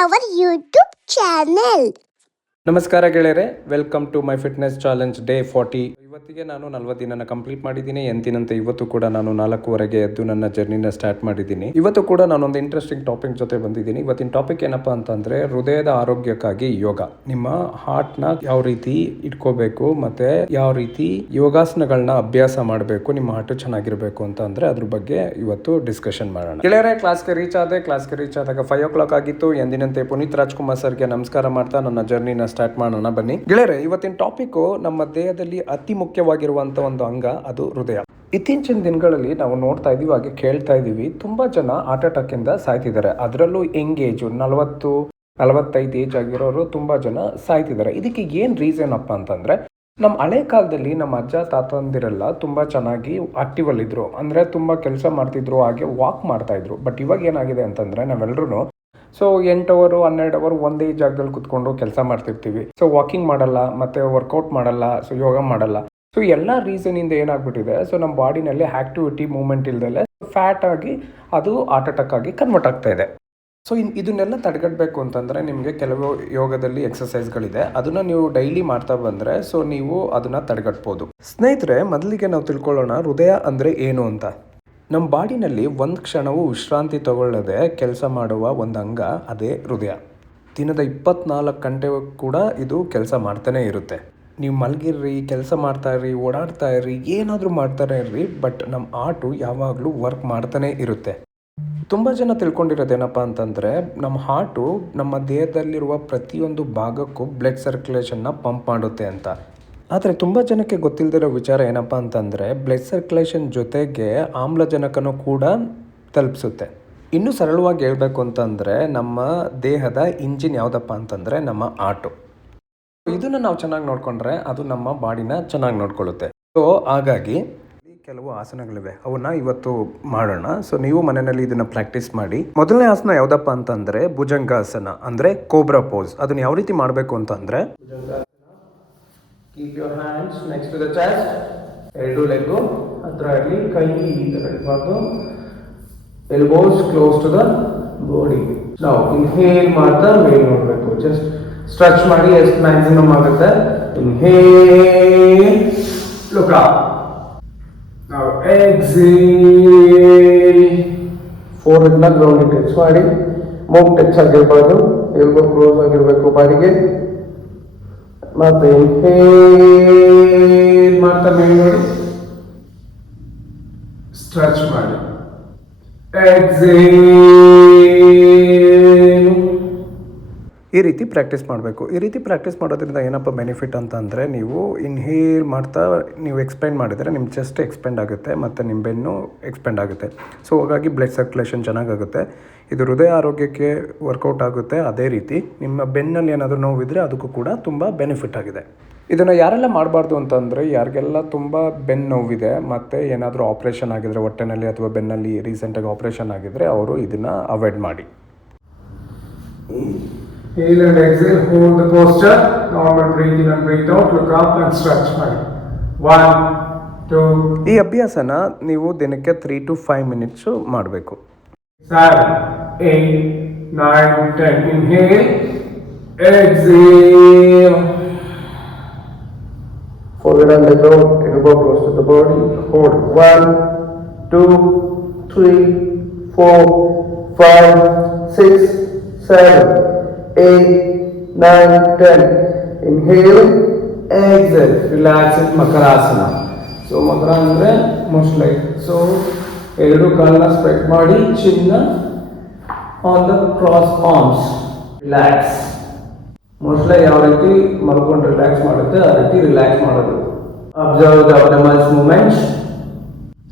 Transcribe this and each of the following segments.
our YouTube channel. ನಮಸ್ಕಾರ ಗೆಳೆಯರೆ, welcome to my fitness challenge day 40. ಇವತ್ತಿಗೆ ನಾನು 40 ದಿನನ ಕಂಪ್ಲೀಟ್ ಮಾಡಿದ್ದೀನಿ. ಎಂದಿನಂತೆ ಇವತ್ತು ಕೂಡ ನಾನು 4:15 ಎದ್ದು ನನ್ನ ಜರ್ನಿನ ಸ್ಟಾರ್ಟ್ ಮಾಡಿದ್ದೀನಿ. ಇವತ್ತು ಕೂಡ ನಾನೊಂದು ಇಂಟ್ರೆಸ್ಟಿಂಗ್ ಟಾಪಿಕ್ ಜೊತೆ ಬಂದಿದ್ದೀನಿ. ಇವತ್ತಿನ ಟಾಪಿಕ್ ಏನಪ್ಪಾ ಅಂತಂದ್ರೆ ಹೃದಯದ ಆರೋಗ್ಯಕ್ಕಾಗಿ ಯೋಗ. ನಿಮ್ಮ ಹಾರ್ಟ್ನ ಯಾವ ರೀತಿ ಇಟ್ಕೋಬೇಕು ಮತ್ತೆ ಯಾವ ರೀತಿ ಯೋಗಾಸನಗಳನ್ನ ಅಭ್ಯಾಸ ಮಾಡಬೇಕು ನಿಮ್ಮ ಹಾರ್ಟ್ ಚೆನ್ನಾಗಿರ್ಬೇಕು ಅಂತ ಅಂದ್ರೆ ಅದ್ರ ಬಗ್ಗೆ ಇವತ್ತು ಡಿಸ್ಕಷನ್ ಮಾಡೋಣ. ಗೆಳೆಯರೆ, ಕ್ಲಾಸ್ಗೆ ರೀಚ್ ಆದಾಗ 5 o'clock ಆಗಿತ್ತು. ಎಂದಿನಂತೆ ಪುನೀತ್ ರಾಜ್ಕುಮಾರ್ ಸರ್ಗೆ ನಮಸ್ಕಾರ ಮಾಡ್ತಾ ನನ್ನ ಜರ್ನಿನ ಸ್ಟಾರ್ಟ್ ಮಾಡೋಣ ಬನ್ನಿ. ಗೆಳೆಯರೆ, ಇವತ್ತಿನ ಟಾಪಿಕ್ ನಮ್ಮ ದೇಹದಲ್ಲಿ ಅತಿ ಮುಖ್ಯವಾಗಿರುವಂತ ಒಂದು ಅಂಗ, ಅದು ಹೃದಯ. ಇತ್ತೀಚಿನ ದಿನಗಳಲ್ಲಿ ನಾವು ನೋಡ್ತಾ ಇದೀವಿ, ಹಾಗೆ ಕೇಳ್ತಾ ಇದೀವಿ, ತುಂಬಾ ಜನ ಹಾರ್ಟ್ ಅಟ್ಯಾಕ್ ಇಂದ ಸಾಯ್ತಿದ್ದಾರೆ. ಅದರಲ್ಲೂ ಯಂಗ್ ಏಜ್ 40-45 ಏಜ್ ಆಗಿರೋರು ತುಂಬಾ ಜನ ಸಾಯ್ತಿದ್ದಾರೆ. ಇದಕ್ಕೆ ಏನ್ ರೀಸನ್ ಅಪ್ಪ ಅಂತಂದ್ರೆ, ನಮ್ಮ ಹಳೆ ಕಾಲದಲ್ಲಿ ನಮ್ಮ ಅಜ್ಜ ತಾತಂದಿರೆಲ್ಲ ತುಂಬಾ ಚೆನ್ನಾಗಿ ಆಕ್ಟಿವ್ ಅಲ್ಲಿ ಇದ್ರು, ಅಂದ್ರೆ ತುಂಬಾ ಕೆಲಸ ಮಾಡ್ತಿದ್ರು, ಹಾಗೆ ವಾಕ್ ಮಾಡ್ತಾ ಇದ್ರು. ಬಟ್ ಇವಾಗ ಏನಾಗಿದೆ ಅಂತಂದ್ರೆ ನಾವೆಲ್ಲರೂ 8 ಅವರ್ 12 ಅವರ್ ಒಂದೇ ಜಾಗದಲ್ಲಿ ಕುತ್ಕೊಂಡು ಕೆಲಸ ಮಾಡ್ತಿರ್ತೀವಿ. ವಾಕಿಂಗ್ ಮಾಡಲ್ಲ, ಮತ್ತೆ ವರ್ಕೌಟ್ ಮಾಡಲ್ಲ, ಯೋಗ ಮಾಡಲ್ಲ. ಎಲ್ಲ ರೀಸನ್ ಇಂದ ಏನಾಗ್ಬಿಟ್ಟಿದೆ, ನಮ್ಮ ಬಾಡಿನಲ್ಲಿ ಆಕ್ಟಿವಿಟಿ ಮೂವ್ಮೆಂಟ್ ಇಲ್ದಲೆ ಫ್ಯಾಟ್ ಆಗಿ ಅದು ಹಾರ್ಟ್ ಅಟ್ಯಾಕ್ ಆಗಿ ಕನ್ವರ್ಟ್ ಆಗ್ತಾ ಇದೆ. ಇದನ್ನೆಲ್ಲ ತಡೆಗಟ್ಟಬೇಕು ಅಂತಂದ್ರೆ ನಿಮಗೆ ಕೆಲವು ಯೋಗದಲ್ಲಿ ಎಕ್ಸಸೈಸ್ಗಳಿದೆ, ಅದನ್ನ ನೀವು ಡೈಲಿ ಮಾಡ್ತಾ ಬಂದ್ರೆ ನೀವು ಅದನ್ನ ತಡೆಗಟ್ಬೋದು. ಸ್ನೇಹಿತರೆ, ಮೊದಲಿಗೆ ನಾವು ತಿಳ್ಕೊಳ್ಳೋಣ ಹೃದಯ ಅಂದ್ರೆ ಏನು ಅಂತ. ನಮ್ಮ ಬಾಡಿನಲ್ಲಿ ಒಂದು ಕ್ಷಣವೂ ವಿಶ್ರಾಂತಿ ತಗೊಳ್ಳದೆ ಕೆಲಸ ಮಾಡುವ ಒಂದು ಅಂಗ, ಅದೇ ಹೃದಯ. ದಿನದ 24 ಗಂಟೆ ಕೂಡ ಇದು ಕೆಲಸ ಮಾಡ್ತಾನೆ ಇರುತ್ತೆ. ನೀವು ಮಲಗಿರ್ರಿ, ಕೆಲಸ ಮಾಡ್ತಾ ಇರ್ರಿ, ಓಡಾಡ್ತಾ ಇರ್ರಿ, ಏನಾದರೂ ಮಾಡ್ತಾನೆ ಇರ್ರಿ, ಬಟ್ ನಮ್ಮ ಹಾರ್ಟು ಯಾವಾಗಲೂ ವರ್ಕ್ ಮಾಡ್ತಾನೆ ಇರುತ್ತೆ. ತುಂಬ ಜನ ತಿಳ್ಕೊಂಡಿರೋದೇನಪ್ಪ ಅಂತಂದರೆ, ನಮ್ಮ ಹಾರ್ಟು ನಮ್ಮ ದೇಹದಲ್ಲಿರುವ ಪ್ರತಿಯೊಂದು ಭಾಗಕ್ಕೂ ಬ್ಲಡ್ ಸರ್ಕ್ಯುಲೇಷನ್ನ ಪಂಪ್ ಮಾಡುತ್ತೆ ಅಂತ. ಆದರೆ ತುಂಬ ಜನಕ್ಕೆ ಗೊತ್ತಿಲ್ಲದಿರೋ ವಿಚಾರ ಏನಪ್ಪ ಅಂತಂದರೆ, ಬ್ಲಡ್ ಸರ್ಕ್ಯುಲೇಷನ್ ಜೊತೆಗೆ ಆಮ್ಲಜನಕನೂ ಕೂಡ ತಲುಪಿಸುತ್ತೆ. ಇನ್ನೂ ಸರಳವಾಗಿ ಹೇಳಬೇಕು ಅಂತಂದರೆ, ನಮ್ಮ ದೇಹದ ಇಂಜಿನ್ ಯಾವುದಪ್ಪ ಅಂತಂದರೆ ನಮ್ಮ ಹಾರ್ಟು. ಇದನ್ನು ನಾವು ಚೆನ್ನಾಗಿ ನೋಡಿಕೊಂಡ್ರೆ ಅದು ನಮ್ಮ ಬಾಡಿನ ಚೆನ್ನಾಗಿ ನೋಡ್ಕೊಳ್ಳುತ್ತೆ. ಹಾಗಾಗಿ ಕೆಲವು ಆಸನಗಳಿವೆ, ಅವನ್ನ ಇವತ್ತು ಮಾಡೋಣ. ನೀವು ಮನೆಯಲ್ಲಿ ಇದನ್ನ ಪ್ರಾಕ್ಟೀಸ್ ಮಾಡಿ. ಮೊದಲನೇ ಆಸನ ಯಾವುದಪ್ಪ ಅಂತಂದರೆ ಭುಜಂಗಾಸನ, ಅಂದರೆ ಕೋಬ್ರಾ ಪೋಸ್. ಅದನ್ನ ಯಾವ ರೀತಿ ಮಾಡಬೇಕು ಅಂತಂದರೆ, keep your hands next to the chest, ಎರಡು ಲೆಗ್ಗು ಹತ್ರ ಇರಲಿ, ಕೈ ಈ ಥರ ಇರಬಾರ್ದು, elbows close to the body. ನಾವು ಇನ್ಹೇಲ್ ಮಾಡ್ತಾ ಮೇಲೆ ನೋಡಬೇಕು, ಜಸ್ಟ್ ಸ್ಟ್ರೆಚ್ ಮಾಡಿ ಎಷ್ಟು ಮ್ಯಾಕ್ಸಿಮಮ್ ಆಗುತ್ತೆ. Inhale, look up. ನಾವು ಎಕ್ಸೇಲ್, ಫೋರ್ಹೆಡ್ನ ಗ್ರೌಂಡ್ ಟಚ್ ಮಾಡಿ, ಮೂಗ್ ಟಚ್ ಆಗಿರಬಾರ್ದು, ಎಲ್ಬೋ ಕ್ಲೋಸ್ ಆಗಿರಬೇಕು ಬಾಡಿಗೆ. ಮತ್ತೆ ಇನ್ಹೇಲ್ ಮಾಡ್ತಾ ಮೇಲೆ ನೋಡಿ, ಸ್ಟ್ರೆಚ್ ಮಾಡಿ, ಎಕ್ಸೇಲ್. ಈ ರೀತಿ ಪ್ರಾಕ್ಟೀಸ್ ಮಾಡಬೇಕು. ಈ ರೀತಿ ಪ್ರಾಕ್ಟೀಸ್ ಮಾಡೋದ್ರಿಂದ ಏನಪ್ಪ ಬೆನಿಫಿಟ್ ಅಂತ ಅಂದರೆ, ನೀವು ಇನ್ಹೇಲ್ ಮಾಡ್ತಾ ನೀವು ಎಕ್ಸ್ಪೆಂಡ್ ಮಾಡಿದರೆ ನಿಮ್ಮ ಚೆಸ್ಟ್ ಎಕ್ಸ್ಪೆಂಡ್ ಆಗುತ್ತೆ ಮತ್ತು ನಿಮ್ಮ ಬೆನ್ನು ಎಕ್ಸ್ಪೆಂಡ್ ಆಗುತ್ತೆ. ಹಾಗಾಗಿ ಬ್ಲಡ್ ಸರ್ಕ್ಯುಲೇಷನ್ ಚೆನ್ನಾಗಾಗುತ್ತೆ. ಇದು ಹೃದಯ ಆರೋಗ್ಯಕ್ಕೆ ವರ್ಕೌಟ್ ಆಗುತ್ತೆ. ಅದೇ ರೀತಿ ನಿಮ್ಮ ಬೆನ್ನಲ್ಲಿ ಏನಾದರೂ ನೋವಿದ್ರೆ ಅದಕ್ಕೂ ಕೂಡ ತುಂಬ ಬೆನಿಫಿಟ್ ಆಗಿದೆ. ಇದನ್ನು ಯಾರೆಲ್ಲ ಮಾಡಬಾರ್ದು ಅಂತಂದರೆ, ಯಾರಿಗೆಲ್ಲ ತುಂಬ ಬೆನ್ನು ನೋವಿದೆ ಮತ್ತು ಏನಾದರೂ ಆಪ್ರೇಷನ್ ಆಗಿದ್ರೆ ಹೊಟ್ಟೆನಲ್ಲಿ ಅಥವಾ ಬೆನ್ನಲ್ಲಿ ರೀಸೆಂಟಾಗಿ ಆಪ್ರೇಷನ್ ಆಗಿದ್ರೆ ಅವರು ಇದನ್ನು ಅವಾಯ್ಡ್ ಮಾಡಿ. Inhale and exhale, hold the posture, normal breathe in and breathe out, look up and stretch ಮಾಡಿ. 1, 2. ಈ ಅಭ್ಯಾಸನ ನೀವು ದಿನಕ್ಕೆ 3 to 5 minutes ಮಾಡಬೇಕು. 7, 8, 9, 10. Inhale, exhale. Forward and let go, elbow close to the body, hold. 1, 2, 3, 4, 5, 6, 7, 8, 9, 10. Inhale, exhale. Relax in Makarasana. Makara andre mushli. ಎರಡು ಕಾಲನ್ನ spread ಮಾಡಿ, ಚಿನ್ನ on the cross arms. Relax. ಮುಷ್ಲೆ ಯಾವ ರೀತಿ ಮಲ್ಕೊಂಡು ರಿಲ್ಯಾಕ್ಸ್ ಮಾಡುತ್ತೆ ಆ ರೀತಿ ರಿಲ್ಯಾಕ್ಸ್ ಮಾಡೋದು. Observe the abdomens movements.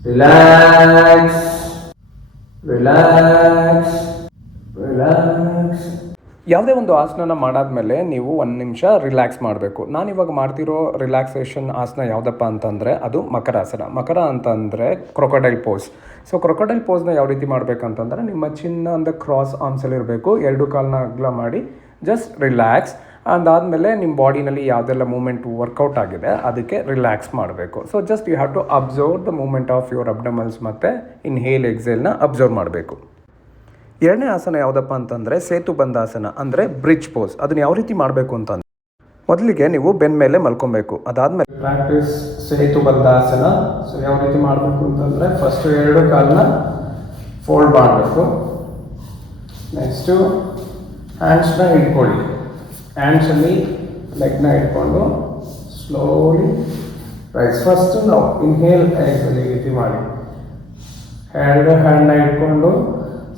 Relax, relax, relax. ಯಾವುದೇ ಒಂದು ಆಸನ ಮಾಡಾದ್ಮೇಲೆ ನೀವು 1 ನಿಮಿಷ ರಿಲ್ಯಾಕ್ಸ್ ಮಾಡಬೇಕು. ನಾನಿವಾಗ ಮಾಡ್ತಿರೋ ರಿಲ್ಯಾಕ್ಸೇಷನ್ ಆಸನ ಯಾವುದಪ್ಪ ಅಂತಂದರೆ ಅದು ಮಕರಾಸನ. ಮಕರ ಅಂತಂದರೆ ಕ್ರೊಕೊಡೈಲ್ ಪೋಸ್. ಕ್ರೊಕೊಡೈಲ್ ಪೋಸ್ನ ಯಾವ ರೀತಿ ಮಾಡಬೇಕಂತಂದರೆ, ನಿಮ್ಮ ಚಿನ್ನ ಅಂದರೆ ಕ್ರಾಸ್ ಆರ್ಮ್ಸಲ್ಲಿ ಇರಬೇಕು, ಎರಡು ಕಾಲನ್ನ ಅಗಲ ಮಾಡಿ ಜಸ್ಟ್ ರಿಲ್ಯಾಕ್ಸ್. ಅದಾದಮೇಲೆ ನಿಮ್ಮ ಬಾಡಿನಲ್ಲಿ ಯಾವುದೆಲ್ಲ ಮೂಮೆಂಟ್ ವರ್ಕೌಟ್ ಆಗಿದೆ ಅದಕ್ಕೆ ರಿಲ್ಯಾಕ್ಸ್ ಮಾಡಬೇಕು. Just you have to observe the moment of your abdominals ಮತ್ತು ಇನ್ಹೇಲ್ ಎಕ್ಸೇಲ್ನ ಅಬ್ಸರ್ವ್ ಮಾಡಬೇಕು. ಎರಡನೇ ಆಸನ ಯಾವುದಪ್ಪ ಅಂತಂದರೆ ಸೇತುಬಂಧಾಸನ ಅಂದರೆ ಬ್ರಿಡ್ಜ್ ಪೋಸ್. ಅದನ್ನು ಯಾವ ರೀತಿ ಮಾಡಬೇಕು ಅಂತಂದರೆ ಮೊದಲಿಗೆ ನೀವು ಬೆನ್ನ ಮೇಲೆ ಮಲ್ಕೊಬೇಕು. ಅದಾದಮೇಲೆ ಪ್ರಾಕ್ಟೀಸ್ ಸೇತುಬಂಧಾಸನ. ಸೊ ಯಾವ ರೀತಿ ಮಾಡಬೇಕು ಅಂತಂದರೆ ಫಸ್ಟು ಎರಡು ಕಾಲನ್ನ ಫೋಲ್ಡ್ ಮಾಡಬೇಕು. ನೆಕ್ಸ್ಟು ಹ್ಯಾಂಡ್ಸ್ನ ಇಟ್ಕೊಳ್ಳಿ. ಹ್ಯಾಂಡ್ಸಲ್ಲಿ ಲೆಗ್ನ ಇಟ್ಕೊಂಡು ಸ್ಲೋಲಿ ರೈಸ್. ಫಸ್ಟು ನಾವು ಇನ್ಹೇಲ್ ಎಕ್ಸೇಲ್ ಈ ರೀತಿ ಮಾಡಿ. ಎರಡು ಹ್ಯಾಂಡ್ನ ಇಟ್ಕೊಂಡು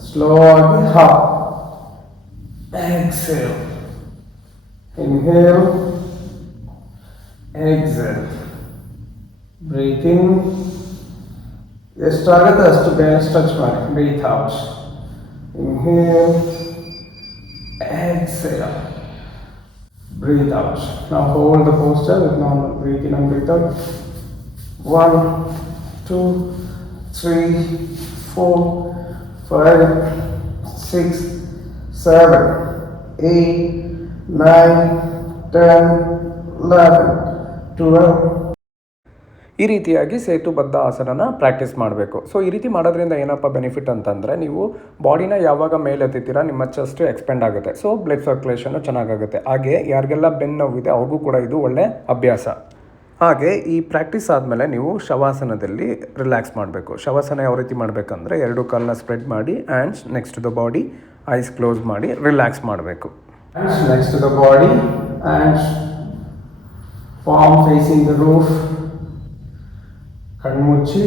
ಸ್ಲೋ ಆಗಿ half exhale. Inhale exhale. Breathe in. ಎಷ್ಟಾಗುತ್ತೆ ಅಷ್ಟು ಬೇರೆ ಸ್ಟ್ರೆಚ್ ಮಾಡಿ. Breathe out. Inhale, exhale, breathe out. Now hold the posture with normal. Breathe in and breathe out. 1, 2, 3, 4, 5, 6, 7, 8, 9, 10, 11, 12. ಈ ರೀತಿಯಾಗಿ ಸೇತುಬದ್ಧ ಆಸನನ ಪ್ರಾಕ್ಟೀಸ್ ಮಾಡಬೇಕು. ಸೊ ಈ ರೀತಿ ಮಾಡೋದ್ರಿಂದ ಏನಪ್ಪ ಬೆನಿಫಿಟ್ ಅಂತಂದರೆ, ನೀವು ಬಾಡಿನ ಯಾವಾಗ ಮೇಲೆ ಎತ್ತಿತೀರಾ ನಿಮ್ಮ ಚೆಸ್ಟ್ ಎಕ್ಸ್ಪೆಂಡ್ ಆಗುತ್ತೆ. ಸೊ ಬ್ಲಡ್ ಸರ್ಕ್ಯುಲೇಷನ್ನು ಚೆನ್ನಾಗಾಗುತ್ತೆ. ಹಾಗೆ ಯಾರಿಗೆಲ್ಲ ಬೆನ್ನು ನೋವಿದೆ ಅವ್ರಿಗೂ ಕೂಡ ಇದು ಒಳ್ಳೆ ಅಭ್ಯಾಸ. ಹಾಗೆ ಈ ಪ್ರಾಕ್ಟೀಸ್ ಆದಮೇಲೆ ನೀವು ಶವಾಸನದಲ್ಲಿ ರಿಲ್ಯಾಕ್ಸ್ ಮಾಡಬೇಕು. ಶವಾಸನ ಯಾವ ರೀತಿ ಮಾಡಬೇಕಂದ್ರೆ, ಎರಡು ಕಾಲನ್ನ ಸ್ಪ್ರೆಡ್ ಮಾಡಿ, hands next to the body, eyes close ಮಾಡಿ ರಿಲ್ಯಾಕ್ಸ್ ಮಾಡಬೇಕು. Hands next to the body, hands palm facing the roof. ಕಣ್ಮುಚ್ಚಿ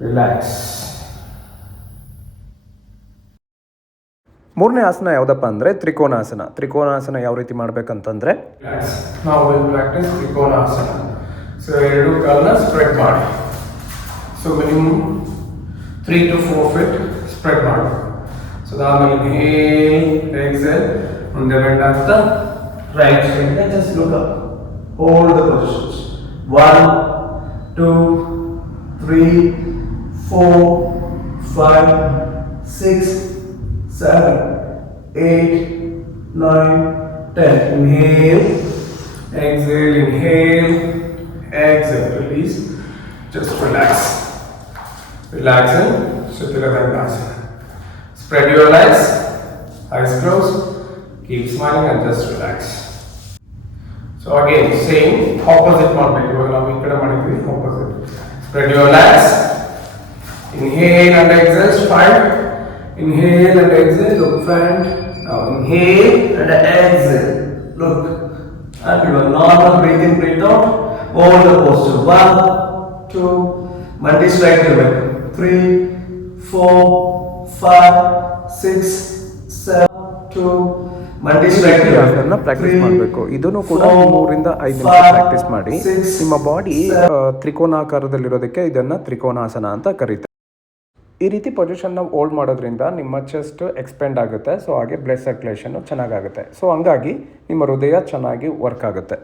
ರಿಲ್ಯಾಕ್ಸ್. ಮೂರನೇ ಆಸನ ಯಾವುದಪ್ಪ ಅಂದರೆ ತ್ರಿಕೋನಾಸನ. ತ್ರಿಕೋನಾಸನ ಯಾವ ರೀತಿ ಮಾಡಬೇಕಂತಂದರೆ, ನಾವು ವಿಲ್ ಪ್ರಾಕ್ಟೀಸ್ ತ್ರಿಕೋನಾಸನ. ಸೊ ಎರಡು ಕಾಲನ್ನ ಸ್ಪ್ರೆಡ್ ಮಾಡಿ. So minimum 3 to 4 feet spread ಮಾಡಬೇಕು. ಸೊ ಅದಾದಮೇಲೆ ಇನ್ಹೇಲ್ ಎಕ್ಸೇಲ್, ಮುಂದೆ ಬೆಂಡ್ ಆಗ್ತಾ right side just look up. Hold the positions. 1, 2, 3, 4, 5, 6, 7, 8, 9, 10. Inhale, exhale, inhale, exhale, release. Just relax. Relax in Sthira Dandasana. Spread your legs, eyes closed, keep smiling and just relax. So again, same opposite ಮಾಡಬೇಕು. ಇವಾಗ ನಾವು ಈ ಕಡೆ ಮಾಡಿದ್ವಿ opposite. Spread your legs. Inhale and exhale, straight. Inhale and exhale, look front. Now inhale and exhale, look. And your normal breathe in, breathe out. Hold the posture. 1, 2, multi strike ಇರಬೇಕು. 3, 4, 5, 6, 7, 2. Practice ಮಾಡಬೇಕು. ಇದನ್ನು ಕೂಡ 3 to 5 ನಿಮಿಷ practice ಮಾಡಿ. ನಿಮ್ಮ body ತ್ರಿಕೋನಾಕಾರದಲ್ಲಿರೋದಕ್ಕೆ ಇದನ್ನು ತ್ರಿಕೋನಾಸನ ಅಂತ ಕರೀತಾರೆ. ಈ ರೀತಿ ಪೊಸಿಷನ್ನ ಹೋಲ್ಡ್ ಮಾಡೋದ್ರಿಂದ ನಿಮ್ಮ ಚೆಸ್ಟ್ ಎಕ್ಸ್ಪೆಂಡ್ ಆಗುತ್ತೆ. ಸೊ ಹಾಗೆ ಬ್ಲಡ್ ಸರ್ಕ್ಯುಲೇಷನ್ನು ಚೆನ್ನಾಗಾಗುತ್ತೆ. ಸೊ ಹಂಗಾಗಿ ನಿಮ್ಮ ಹೃದಯ ಚೆನ್ನಾಗಿ ವರ್ಕ್ ಆಗುತ್ತೆ.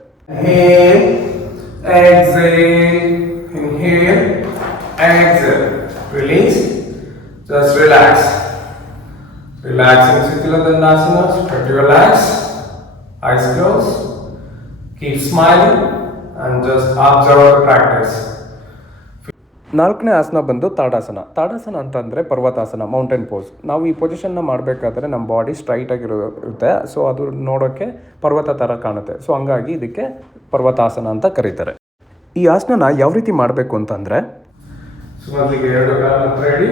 Relax in Sthira Dandasana. Spread your legs, eyes closed, keep smiling and just observe the practice. ನಾಲ್ಕನೇ ಆಸನ ಬಂದು ತಾಡಾಸನ. ತಾಡಾಸನ ಅಂತಂದರೆ ಪರ್ವತಾಸನ, ಮೌಂಟೇನ್ ಪೋಸ್. ನಾವು ಈ ಪೊಸಿಷನ್ನ ಮಾಡಬೇಕಾದ್ರೆ ನಮ್ಮ ಬಾಡಿ ಸ್ಟ್ರೈಟ್ ಆಗಿರುತ್ತೆ. ಸೊ ಅದು ನೋಡೋಕ್ಕೆ ಪರ್ವತ ಥರ ಕಾಣುತ್ತೆ. ಸೊ ಹಂಗಾಗಿ ಇದಕ್ಕೆ ಪರ್ವತಾಸನ ಅಂತ ಕರೀತಾರೆ. ಈ ಆಸನ ಯಾವ ರೀತಿ ಮಾಡಬೇಕು ಅಂತಂದರೆ, ಮೊದಲಿಗೆ ಎರಡು ಕಾಲನ್ನ ರೆಡಿ,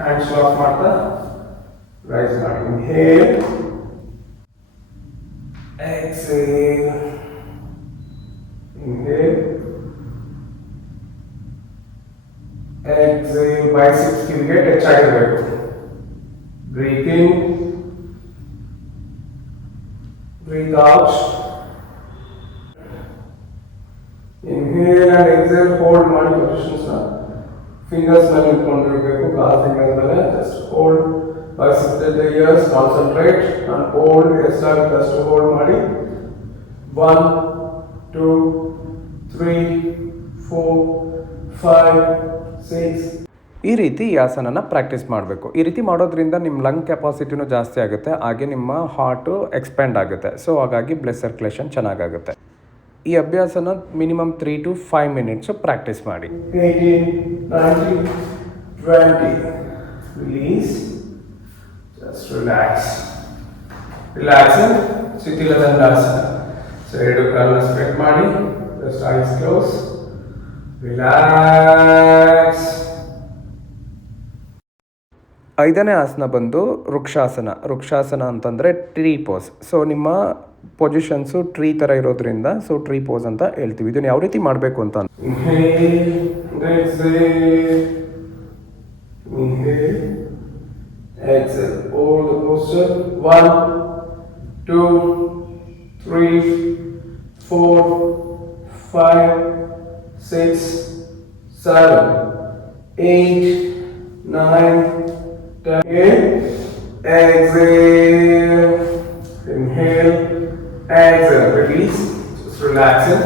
ಹ್ಯಾಂಡ್ಸ್ ಲಾಕ್ ಮಾಡ್ತಾ ರೈಸ್ ಮಾಡಿ. Inhale, exhale, inhale, exhale. Biceps ಗೆ ಟಚ್ ಆಗಿರಬೇಕು. Breathe in, breathe out. Inhale and exhale hold ಮಾಡಿ ಪೊಸಿಷನ್ಸ್ ನ. ಫಿಂಗರ್ಸ್ ಮೇಲೆ ಇಟ್ಕೊಂಡಿರಬೇಕು. ಕಾಲ್ ಫಿಂಗರ್ ಮೇಲೆ just hold. biceps the ears, concentrate and hold. ಎಷ್ಟಾಗುತ್ತೆ ಅಷ್ಟು ಹೋಲ್ಡ್ ಮಾಡಿ. 1, 2, 3, 4, 5, 6. ಈ ರೀತಿ ಈ ಆಸನನ ಪ್ರಾಕ್ಟೀಸ್ ಮಾಡಬೇಕು. ಈ ರೀತಿ ಮಾಡೋದ್ರಿಂದ ನಿಮ್ಮ ಲಂಗ್ ಕೆಪಾಸಿಟಿನೂ ಜಾಸ್ತಿ ಆಗುತ್ತೆ. ಹಾಗೆ ನಿಮ್ಮ ಹಾರ್ಟು ಎಕ್ಸ್ಪ್ಯಾಂಡ್ ಆಗುತ್ತೆ. ಸೊ ಹಾಗಾಗಿ ಬ್ಲಡ್ ಸರ್ಕ್ಯುಲೇಷನ್ ಚೆನ್ನಾಗಾಗುತ್ತೆ. ಈ ಅಭ್ಯಾಸನ ಮಿನಿಮಮ್ 3 to 5 minutes ಪ್ರಾಕ್ಟೀಸ್ ಮಾಡಿ. 18, 19, 20. Release. Just relax. Relaxing. Shitila Dandasana. So, ಎರಡು ಕಾಲನ್ನ ಸ್ಪ್ರೆಡ್ ಮಾಡಿ. Just eyes close. Relax. ಐದನೇ ಆಸನ ಬಂದು ವೃಕ್ಷಾಸನ ಅಂತಂದರೆ ಟ್ರೀ ಪೋಸ್. ಸೊ ನಿಮ್ಮ ಪೊಸಿಷನ್ಸು ಟ್ರೀ ಥರ ಇರೋದ್ರಿಂದ ಸೊ ಟ್ರೀ ಪೋಸ್ ಅಂತ ಹೇಳ್ತೀವಿ. ಇದನ್ನು ಯಾವ ರೀತಿ ಮಾಡಬೇಕು ಅಂತ exhale, hold the posture. 1, 2, 3, 4, 5, 6, 7, 8, 9, 10. Exhale, inhale, exhale, release. Just relaxing.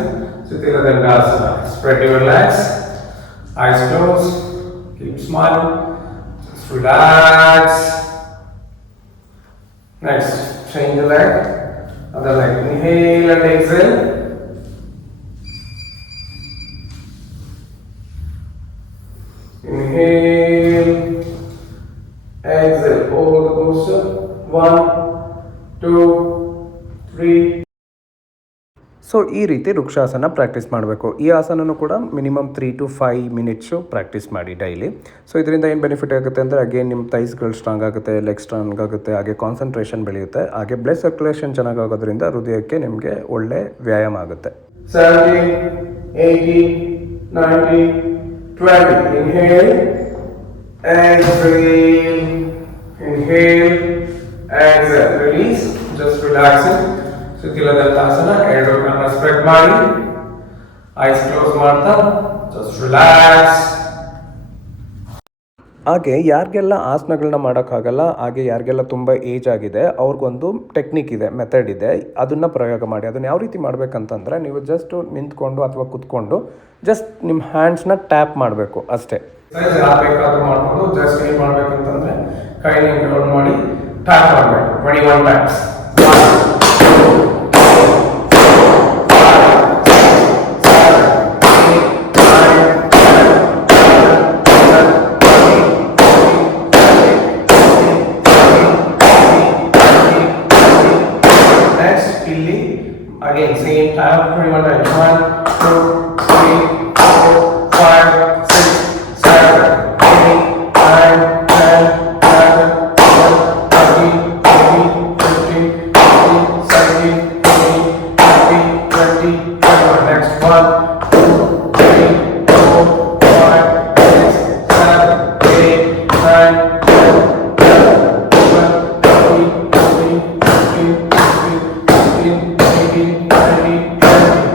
Sithila Dandasana. Spread your legs, eyes closed, keep smiling. Relax. Next, change the leg, other leg. Inhale and exhale. Inhale, exhale. Over the posture. 1, 2, 3. So ಈ ರೀತಿ Vrikshasana practice ಮಾಡಬೇಕು. ಈ ಆಸನನೂ ಕೂಡ minimum 3 to 5 minutes practice ಮಾಡಿ daily. So ಇದರಿಂದ ಏನು benefit ಆಗುತ್ತೆ ಅಂದರೆ ಅಗೇನ್ ನಿಮ್ಮ ಥೈಸ್ಗಳು ಸ್ಟ್ರಾಂಗ್ ಆಗುತ್ತೆ, ಲೆಗ್ ಸ್ಟ್ರಾಂಗ್ ಆಗುತ್ತೆ, ಹಾಗೆ ಕಾನ್ಸಂಟ್ರೇಷನ್ ಬೆಳೆಯುತ್ತೆ, ಹಾಗೆ ಬ್ಲಡ್ ಸರ್ಕ್ಯುಲೇಷನ್ ಚೆನ್ನಾಗಾಗೋದ್ರಿಂದ ಹೃದಯಕ್ಕೆ ನಿಮಗೆ ಒಳ್ಳೆ ವ್ಯಾಯಾಮ ಆಗುತ್ತೆ. 70, 80, 90, 20. Inhale, exhale, inhale, exhale, release, just relaxing. Shitila Dandasana. ಎರಡು ಕಣ್ಣನ್ನ ಸ್ಪ್ರೆಡ್ ಮಾಡಿ, ಐಸ್ ಕ್ಲೋಸ್ ಮಾಡ್ತಾ ಜಸ್ಟ್ ರಿಲ್ಯಾಕ್ಸ್. ಹಾಗೆ ಯಾರಿಗೆಲ್ಲ ಆಸನಗಳನ್ನ ಮಾಡೋಕ್ಕಾಗಲ್ಲ, ಹಾಗೆ ಯಾರಿಗೆಲ್ಲ ತುಂಬ ಏಜ್ ಆಗಿದೆ ಅವ್ರಿಗೊಂದು ಟೆಕ್ನಿಕ್ ಇದೆ, ಮೆಥಡ್ ಇದೆ, ಅದನ್ನು ಪ್ರಯೋಗ ಮಾಡಿ. ಅದನ್ನು ಯಾವ ರೀತಿ ಮಾಡಬೇಕಂತಂದರೆ ನೀವು ಜಸ್ಟ್ ನಿಂತ್ಕೊಂಡು ಅಥವಾ ಕುತ್ಕೊಂಡು ಜಸ್ಟ್ ನಿಮ್ಮ ಹ್ಯಾಂಡ್ಸ್ನ ಟ್ಯಾಪ್ ಮಾಡಬೇಕು ಅಷ್ಟೇ. ಯಾರು ಬೇಕಾದರೂ ಮಾಡ್ಬೋದು. ಜಸ್ಟ್ ಏನು ಮಾಡಬೇಕಂತಂದರೆ ಕೈನ ಗ್ರೌಂಡ್ ಮಾಡಿ ಟ್ಯಾಪ್ ಮಾಡಬೇಕು. 21 taps. Again, same time, 21 times. 1, 2, 3, 4, 5, 6, 7, 8, 9, 10, 11, 12, 13, 14, 15, 16, 17, 18, 19, 20, 21. Next, 1, 2, 3, 4, 5, 6, 7, 8, 9, 10, 11, 12, 13, 14, 15, 16, 17, 18, 19, 20,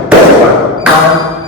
21. 1,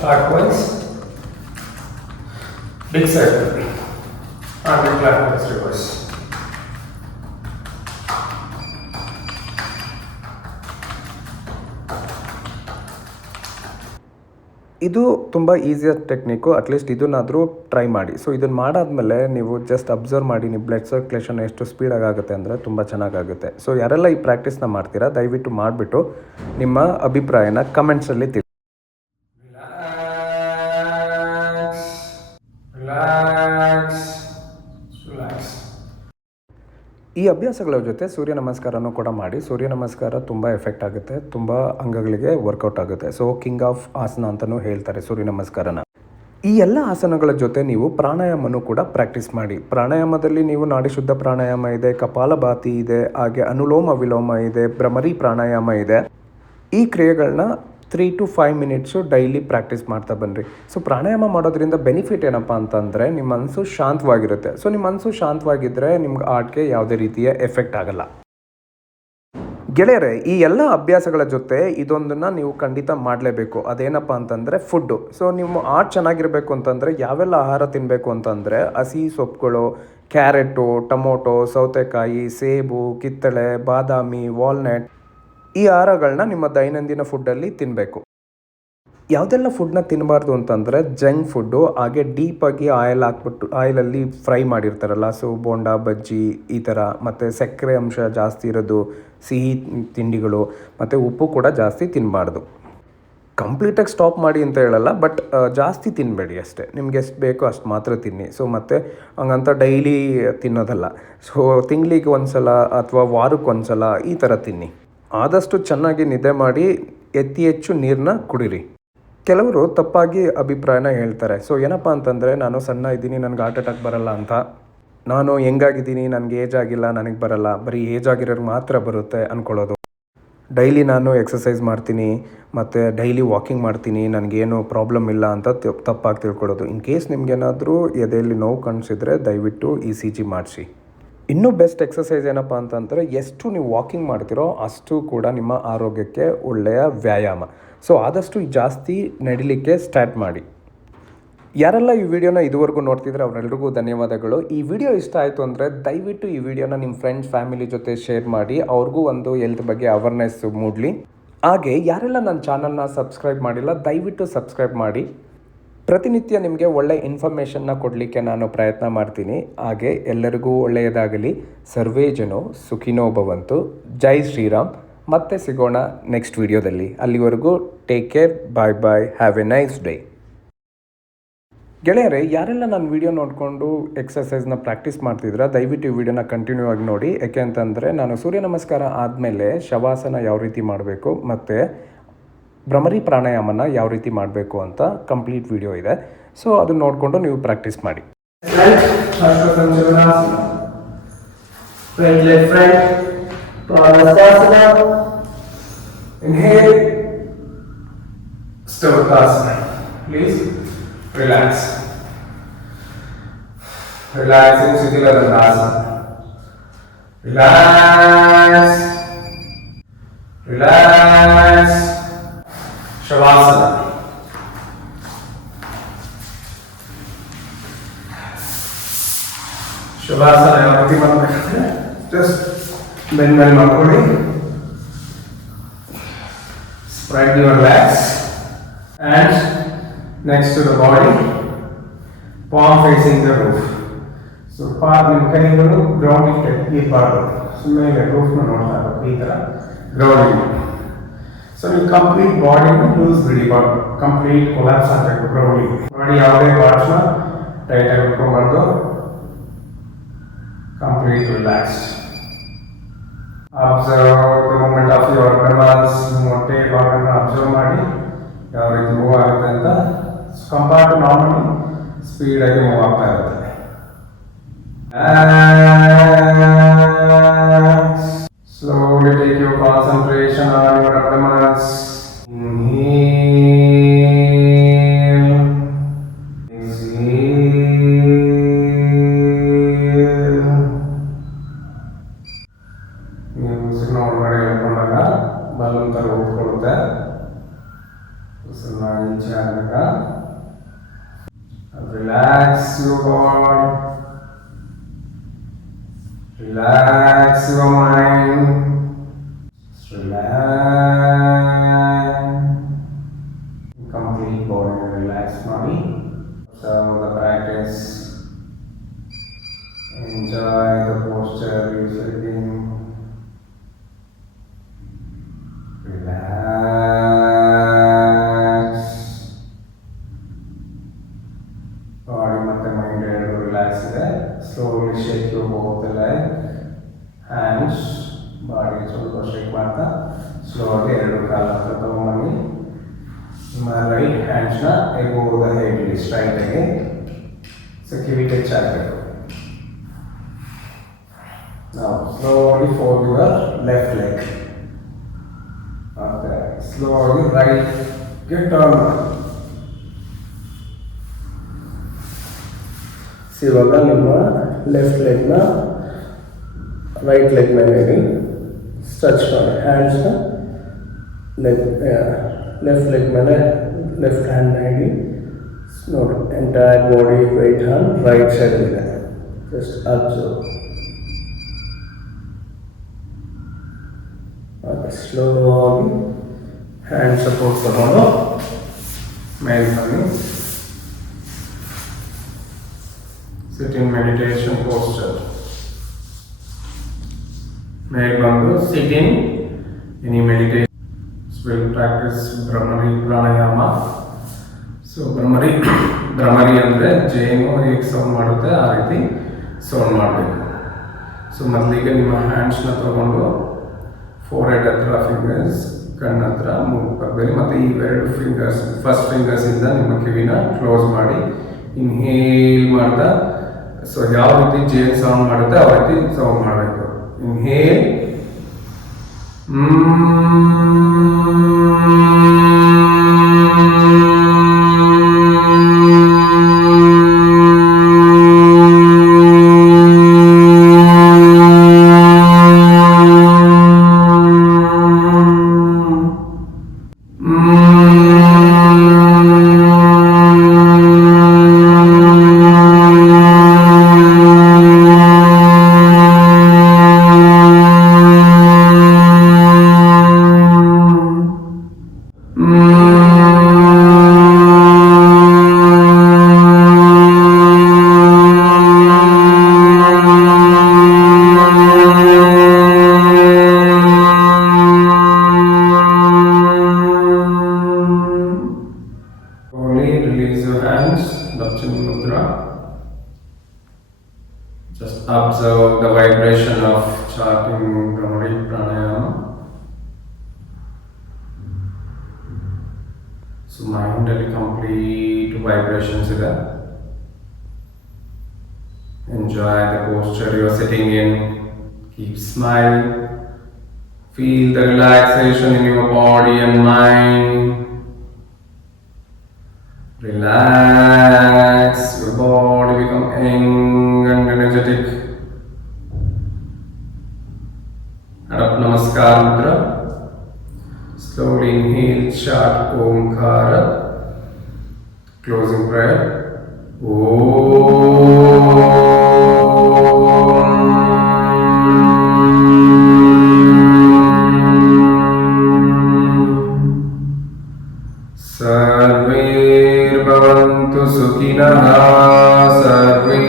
clockwise, big circle, anti-clockwise reverse. ಇದು ತುಂಬ ಈಸಿಯಸ್ಟ್ ಟೆಕ್ನಿಕ್ಕು. ಅಟ್ಲೀಸ್ಟ್ ಇದನ್ನಾದರೂ ಟ್ರೈ ಮಾಡಿ. ಸೊ ಇದನ್ನು ಮಾಡಾದ್ಮೇಲೆ ನೀವು ಜಸ್ಟ್ ಅಬ್ಸರ್ವ್ ಮಾಡಿ, ನೀವು ಬ್ಲಡ್ ಸರ್ಕ್ಯುಲೇಷನ್ ಎಷ್ಟು ಸ್ಪೀಡಾಗಿ ಆಗುತ್ತೆ ಅಂದರೆ ತುಂಬ ಚೆನ್ನಾಗಾಗುತ್ತೆ. ಸೊ ಯಾರೆಲ್ಲ ಈ ಪ್ರಾಕ್ಟೀಸ್ನ ಮಾಡ್ತೀರಾ ದಯವಿಟ್ಟು ಮಾಡಿಬಿಟ್ಟು ನಿಮ್ಮ ಅಭಿಪ್ರಾಯನ ಕಮೆಂಟ್ಸಲ್ಲಿ ತಿಳಿಸಿ. ಈ ಅಭ್ಯಾಸಗಳ ಜೊತೆ ಸೂರ್ಯ ನಮಸ್ಕಾರನೂ ಕೂಡ ಮಾಡಿ. ಸೂರ್ಯ ನಮಸ್ಕಾರ ತುಂಬ ಎಫೆಕ್ಟ್ ಆಗುತ್ತೆ, ತುಂಬ ಅಂಗಗಳಿಗೆ ವರ್ಕೌಟ್ ಆಗುತ್ತೆ. ಸೊ ಕಿಂಗ್ ಆಫ್ ಆಸನ ಅಂತಲೂ ಹೇಳ್ತಾರೆ ಸೂರ್ಯ ನಮಸ್ಕಾರನ. ಈ ಎಲ್ಲ ಆಸನಗಳ ಜೊತೆ ನೀವು ಪ್ರಾಣಾಯಾಮನೂ ಕೂಡ ಪ್ರಾಕ್ಟೀಸ್ ಮಾಡಿ. ಪ್ರಾಣಾಯಾಮದಲ್ಲಿ ನೀವು ನಾಡಿ ಶುದ್ಧ ಪ್ರಾಣಾಯಾಮ ಇದೆ, ಕಪಾಲಭಾತಿ ಇದೆ, ಹಾಗೆ ಅನುಲೋಮ ವಿಲೋಮ ಇದೆ, ಭ್ರಮರಿ ಪ್ರಾಣಾಯಾಮ ಇದೆ. ಈ ಕ್ರಿಯೆಗಳನ್ನ 3 to 5 ಮಿನಿಟ್ಸು ಡೈಲಿ ಪ್ರಾಕ್ಟೀಸ್ ಮಾಡ್ತಾ ಬನ್ನಿರಿ. ಸೊ ಪ್ರಾಣಾಯಾಮ ಮಾಡೋದ್ರಿಂದ ಬೆನಿಫಿಟ್ ಏನಪ್ಪ ಅಂತಂದರೆ ನಿಮ್ಮ ಮನಸ್ಸು ಶಾಂತವಾಗಿರುತ್ತೆ. ಸೊ ನಿಮ್ಮ ಮನಸ್ಸು ಶಾಂತವಾಗಿದ್ದರೆ ನಿಮ್ಗೆ ಆರ್ಟ್ಗೆ ಯಾವುದೇ ರೀತಿಯ ಎಫೆಕ್ಟ್ ಆಗಲ್ಲ. ಗೆಳೆಯರೆ, ಈ ಎಲ್ಲ ಅಭ್ಯಾಸಗಳ ಜೊತೆ ಇದೊಂದನ್ನು ನೀವು ಖಂಡಿತ ಮಾಡಲೇಬೇಕು. ಅದೇನಪ್ಪ ಅಂತಂದರೆ ಫುಡ್ಡು. ಸೊ ನಿಮ್ಮ ಆರ್ಟ್ ಚೆನ್ನಾಗಿರಬೇಕು ಅಂತಂದರೆ ಯಾವೆಲ್ಲ ಆಹಾರ ತಿನ್ನಬೇಕು ಅಂತಂದರೆ ಹಸಿ ಸೊಪ್ಪುಗಳು, ಕ್ಯಾರೆಟು, ಟೊಮೊಟೊ, ಸೌತೆಕಾಯಿ, ಸೇಬು, ಕಿತ್ತಳೆ, ಬಾದಾಮಿ, ವಾಲ್ನಟ್, ಈ ಆಹಾರಗಳನ್ನ ನಿಮ್ಮ ದೈನಂದಿನ ಫುಡ್ಡಲ್ಲಿ ತಿನ್ನಬೇಕು. ಯಾವುದೆಲ್ಲ ಫುಡ್ನ ತಿನ್ನಬಾರ್ದು ಅಂತಂದರೆ ಜಂಕ್ ಫುಡ್ಡು, ಹಾಗೆ ಡೀಪಾಗಿ ಆಯಿಲ್ ಹಾಕ್ಬಿಟ್ಟು ಆಯಿಲಲ್ಲಿ ಫ್ರೈ ಮಾಡಿರ್ತಾರಲ್ಲ, ಸೊ ಬೋಂಡಾ, ಬಜ್ಜಿ ಈ ಥರ, ಮತ್ತು ಸಕ್ಕರೆ ಅಂಶ ಜಾಸ್ತಿ ಇರೋದು, ಸಿಹಿ ತಿಂಡಿಗಳು, ಮತ್ತು ಉಪ್ಪು ಕೂಡ ಜಾಸ್ತಿ ತಿನ್ನಬಾರ್ದು. ಕಂಪ್ಲೀಟಾಗಿ ಸ್ಟಾಪ್ ಮಾಡಿ ಅಂತ ಹೇಳಲ್ಲ, ಬಟ್ ಜಾಸ್ತಿ ತಿನ್ನಬೇಡಿ ಅಷ್ಟೇ. ನಿಮ್ಗೆ ಎಷ್ಟು ಬೇಕೋ ಅಷ್ಟು ಮಾತ್ರ ತಿನ್ನಿ. ಸೊ ಮತ್ತು ಹಂಗಂತ ಡೈಲಿ ತಿನ್ನೋದಲ್ಲ. ಸೊ ತಿಂಗಳಿಗೆ ಒಂದು ಸಲ ಅಥವಾ ವಾರಕ್ಕೆ ಒಂದು ಸಲ ಈ ಥರ ತಿನ್ನಿ. ಆದಷ್ಟು ಚೆನ್ನಾಗಿ ನಿದ್ದೆ ಮಾಡಿ, ಹೆಚ್ಚು ನೀರನ್ನ ಕುಡೀರಿ. ಕೆಲವರು ತಪ್ಪಾಗಿ ಅಭಿಪ್ರಾಯನ ಹೇಳ್ತಾರೆ. ಸೊ ಏನಪ್ಪ ಅಂತಂದರೆ, ನಾನು ಸಣ್ಣ ಇದ್ದೀನಿ, ನನಗೆ ಹಾರ್ಟ್ ಅಟ್ಯಾಕ್ ಬರಲ್ಲ ಅಂತ, ನಾನು ಹೆಂಗಾಗಿದ್ದೀನಿ, ನನಗೆ ಏಜ್ ಆಗಿಲ್ಲ, ನನಗೆ ಬರಲ್ಲ, ಬರೀ ಏಜ್ ಆಗಿರೋರಿಗೆ ಮಾತ್ರ ಬರುತ್ತೆ ಅಂದ್ಕೊಳ್ಳೋದು. ಡೈಲಿ ನಾನು ಎಕ್ಸಸೈಸ್ ಮಾಡ್ತೀನಿ ಮತ್ತು ಡೈಲಿ ವಾಕಿಂಗ್ ಮಾಡ್ತೀನಿ, ನನಗೇನು ಪ್ರಾಬ್ಲಮ್ ಇಲ್ಲ ಅಂತ ತಪ್ಪಾಗಿ ತಿಳ್ಕೊಳ್ಳೋದು. ಇನ್ ಕೇಸ್ ನಿಮಗೇನಾದರೂ ಎದೆಯಲ್ಲಿ ನೋವು ಕಾಣಿಸಿದ್ರೆ ದಯವಿಟ್ಟು ECG ಮಾಡಿಸಿ. ಇನ್ನೂ ಬೆಸ್ಟ್ ಎಕ್ಸಸೈಸ್ ಏನಪ್ಪ ಅಂತಂದರೆ, ಎಷ್ಟು ನೀವು ವಾಕಿಂಗ್ ಮಾಡ್ತೀರೋ ಅಷ್ಟು ಕೂಡ ನಿಮ್ಮ ಆರೋಗ್ಯಕ್ಕೆ ಒಳ್ಳೆಯ ವ್ಯಾಯಾಮ. ಸೊ ಆದಷ್ಟು ಜಾಸ್ತಿ ನಡಿಲಿಕ್ಕೆ ಸ್ಟಾರ್ಟ್ ಮಾಡಿ. ಯಾರೆಲ್ಲ ಈ ವಿಡಿಯೋನ ಇದುವರೆಗೂ ನೋಡ್ತಿದ್ರೆ ಅವರೆಲ್ರಿಗೂ ಧನ್ಯವಾದಗಳು. ಈ ವಿಡಿಯೋ ಇಷ್ಟ ಆಯಿತು ಅಂದರೆ ದಯವಿಟ್ಟು ಈ ವಿಡಿಯೋನ ನಿಮ್ಮ ಫ್ರೆಂಡ್ಸ್, ಫ್ಯಾಮಿಲಿ ಜೊತೆ ಶೇರ್ ಮಾಡಿ. ಅವ್ರಿಗೂ ಒಂದು ಹೆಲ್ತ್ ಬಗ್ಗೆ ಅವೇರ್ನೆಸ್ ಮೂಡಲಿ. ಹಾಗೆ ಯಾರೆಲ್ಲ ನನ್ನ ಚಾನಲ್ನ ಸಬ್ಸ್ಕ್ರೈಬ್ ಮಾಡಿಲ್ಲ ದಯವಿಟ್ಟು ಸಬ್ಸ್ಕ್ರೈಬ್ ಮಾಡಿ. ಪ್ರತಿನಿತ್ಯ ನಿಮಗೆ ಒಳ್ಳೆ ಇನ್ಫಾರ್ಮೇಷನ್ನ ಕೊಡಲಿಕ್ಕೆ ನಾನು ಪ್ರಯತ್ನ ಮಾಡ್ತೀನಿ. ಹಾಗೆ ಎಲ್ಲರಿಗೂ ಒಳ್ಳೆಯದಾಗಲಿ. ಸರ್ವೇ ಜನೋ ಸುಖಿನೋ ಭವಂತು. ಜೈ ಶ್ರೀರಾಮ್. ಮತ್ತೆ ಸಿಗೋಣ ನೆಕ್ಸ್ಟ್ ವಿಡಿಯೋದಲ್ಲಿ. ಅಲ್ಲಿವರೆಗೂ take care, bye bye, have a nice day. ಗೆಳೆಯರೆ, ಯಾರೆಲ್ಲ ನನ್ನ ವಿಡಿಯೋ ನೋಡಿಕೊಂಡು ಎಕ್ಸಸೈಸ್ನ ಪ್ರಾಕ್ಟೀಸ್ ಮಾಡ್ತಿದ್ರೆ ದಯವಿಟ್ಟು ಈ ವಿಡಿಯೋನ ಕಂಟಿನ್ಯೂ ಆಗಿ ನೋಡಿ. ಯಾಕೆ ಅಂತಂದರೆ ನಾನು ಸೂರ್ಯ ನಮಸ್ಕಾರ ಆದಮೇಲೆ ಶವಾಸನ ಯಾವ ರೀತಿ ಮಾಡಬೇಕು ಮತ್ತು ಭ್ರಮರಿ ಪ್ರಾಣಾಯಾಮನ ಯಾವ ರೀತಿ ಮಾಡಬೇಕು ಅಂತ ಕಂಪ್ಲೀಟ್ ವಿಡಿಯೋ ಇದೆ. ಸೊ ಅದನ್ನ ನೋಡಿಕೊಂಡು ನೀವು ಪ್ರಾಕ್ಟೀಸ್ ಮಾಡಿ. Please relax. Relaxing Shithila Dandasana. Relax. Relax. Shavasana. Shavasana ಯಾವ ರೀತಿ ಮಾಡಬೇಕಂದ್ರೆ ಜಸ್ಟ್ ಬೆನ್ ಮೇಲೆ ಮಾಡ್ಕೊಳ್ಳಿ. Spread your legs and next to the body, palm facing the roof. So palm ನಿಮ್ಮ ಕೈಗಳು ಗ್ರೌಂಡ್ ಇಟ್ಟೆ ಈ ಪಾರ್ಟ್ ಮೇಲೆ ರೂಫ್ನ ನೋಡ್ತಾ ಇರಬೇಕು, ಈ ಥರ ಗ್ರೌಂಡ್. ಸೊ ನೀವು ಕಂಪ್ಲೀಟ್ ಬಾಡಿನ ಲೂಸ್ ಬಿಡಿ, ಕಂಪ್ಲೀಟ್ ಕೊಲಾಪ್ಸ್ ಆಗಬೇಕು ಗ್ರೌಂಡಿಗೆ. ಬಾಡಿ ಯಾವುದೇ ಪಾರ್ಟ್ಸ್ನ ಟೈಟಾಗಿ ಇಟ್ಕೊಬಾರ್ದು. Complete relax. Observe the moment of your abdominals. ಹೊಟ್ಟೆ ಭಾಗನ ಅಬ್ಸರ್ವ್ ಮಾಡಿ ಯಾವ ರೀತಿ ಮೂವ್ ಆಗುತ್ತೆ ಅಂತ. ಕಂಪೇರ್ ಟು ನಾರ್ಮಲಿ ಸ್ಪೀಡಾಗಿ ಮೂವ್ ಆಗ್ತಾ ಇರುತ್ತೆ. Slowly take your concentration on your abdominals. Inhale, exhale. ನೀವು ಉಸಿರನ್ನ ಒಳಗಡೆ ಹೇಳ್ಕೊಂಡಾಗ ಬಲೂನ್ ಥರ ಹೋಗ್ಕೊಡುತ್ತೆ. ಈಚೆ ಆದಾಗ relax your body, relax your mind, relax complete body relax ಮಾಡಿ. So the practice, enjoy the posture you're sitting, relax, body ಮತ್ತೆ mind ಎರಡು relax ಇದೆ. Slowly shake your both the leg, hands, body ಸ್ವಲ್ಪ shake ಮಾಡ್ತಾ slowly ಎರಡು ಕಾಲ ಹತ್ರ ತಗೊಂಡ್ಬನ್ನಿ. ನಿಮ್ಮ ರೈಟ್ ಹ್ಯಾಂಡ್ಸ್ನ ಎಬೋ ದ ಹೆಡ್ ಸ್ಟ್ರೈಟಾಗಿ, ಸೊ ಕಿವಿ ಟಚ್ ಆಗಬೇಕು. Now slowly fold your left leg. Okay, slowly right get turn. ಇವಾಗ ನಿಮ್ಮ ಲೆಫ್ಟ್ ಲೆಗ್ನ ರೈಟ್ ಲೆಗ್ ಮೇಲೆ ಸ್ಟ್ರೆಚ್ ಮಾಡಿ, ಹ್ಯಾಂಡ್ಸ್ನ ಲೆಫ್ಟ್ ಲೆಗ್ ಮೇಲೆ ಲೆಫ್ಟ್ ಹ್ಯಾಂಡ್ನ ಇಡಿ. ನೋಡಿ, entire body right hand right ಸೈಡಲ್ಲಿದೆ. Just observe. Slowly hand support ತಗೊಂಡು ಮೇಲೆ ಬನ್ನಿ. Sit in meditation posture. ಮೇಲೆ ಬಂದು sit in any meditation. Will practise Bhramari Pranayama. So Bhramari ಅಂದರೆ ಜೇನು ಹೇಗೆ ಸೌಂಡ್ ಮಾಡುತ್ತೆ ಆ ರೀತಿ ಸೌಂಡ್ ಮಾಡಬೇಕು. ಸೊ ಮೊದಲಿಗೆ ನಿಮ್ಮ ಹ್ಯಾಂಡ್ಸ್ನ ತಗೊಂಡು ಫೋರ್ ಹೆಡ್ ಹತ್ರ ಫಿಂಗರ್ಸ್, ಕಣ್ಣ ಹತ್ರ ಮೂಗು ಪಕ್ಕದಲ್ಲಿ, ಮತ್ತು ಇವೆರಡು ಫಿಂಗರ್ಸ್ ಫಸ್ಟ್ ಫಿಂಗರ್ಸಿಂದ ನಿಮ್ಮ ಕಿವಿನ ಕ್ಲೋಸ್ ಮಾಡಿ ಇನ್ಹೇಲ್ ಮಾಡ್ತಾ, ಸೊ ಯಾವ ರೀತಿ ಜೇನ್ ಸೌಂಡ್ ಮಾಡುತ್ತೆ ಆ ರೀತಿ ಸೌಂಡ್ ಮಾಡಬೇಕು. Inhale Just observe the vibration of chanting Bhramari Pranayama. So mindally complete vibrations ಇದೆ. Enjoy the posture you are sitting in. Keep smiling. Feel the relaxation in your body and mind. Relax, your body become young and energetic. Adap Namaskar Mudra. Slowly inhale, chant Omkara. Closing prayer. सर्वेर्भवन्तु सुखिनः, सर्वे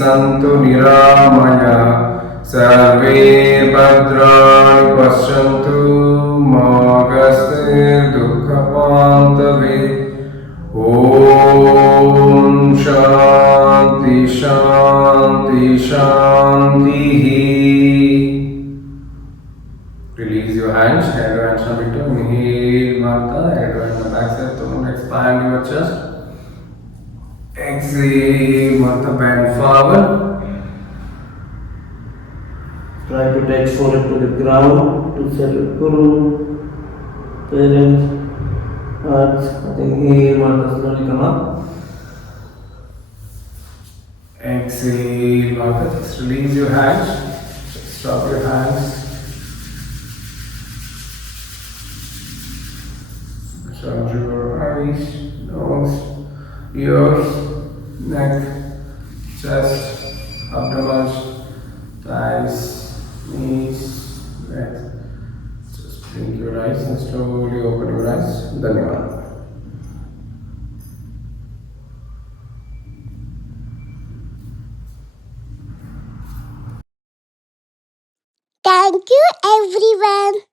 सन्तु निरामया, सर्वे भद्राणि पश्यन्तु, मा कश्चिदुःखपान्तवे। ॐ शान्ति शान्ति शान्तिः. Release your hands, head hands are between. Inhale, Mata, head and back side. Don't expand your chest. Exhale, Mata, bend forward. Try to touch forehead to the ground, to salute Guru, parents, hearts. Inhale, Mata, slowly come up. Exhale, Mata, just release your hands. Stop your hands. Close your eyes. ears, neck, chest, abdomen, thighs, knees, legs. Just blink your eyes and slowly open your eyes. धन्यवाद. Thank you, everyone.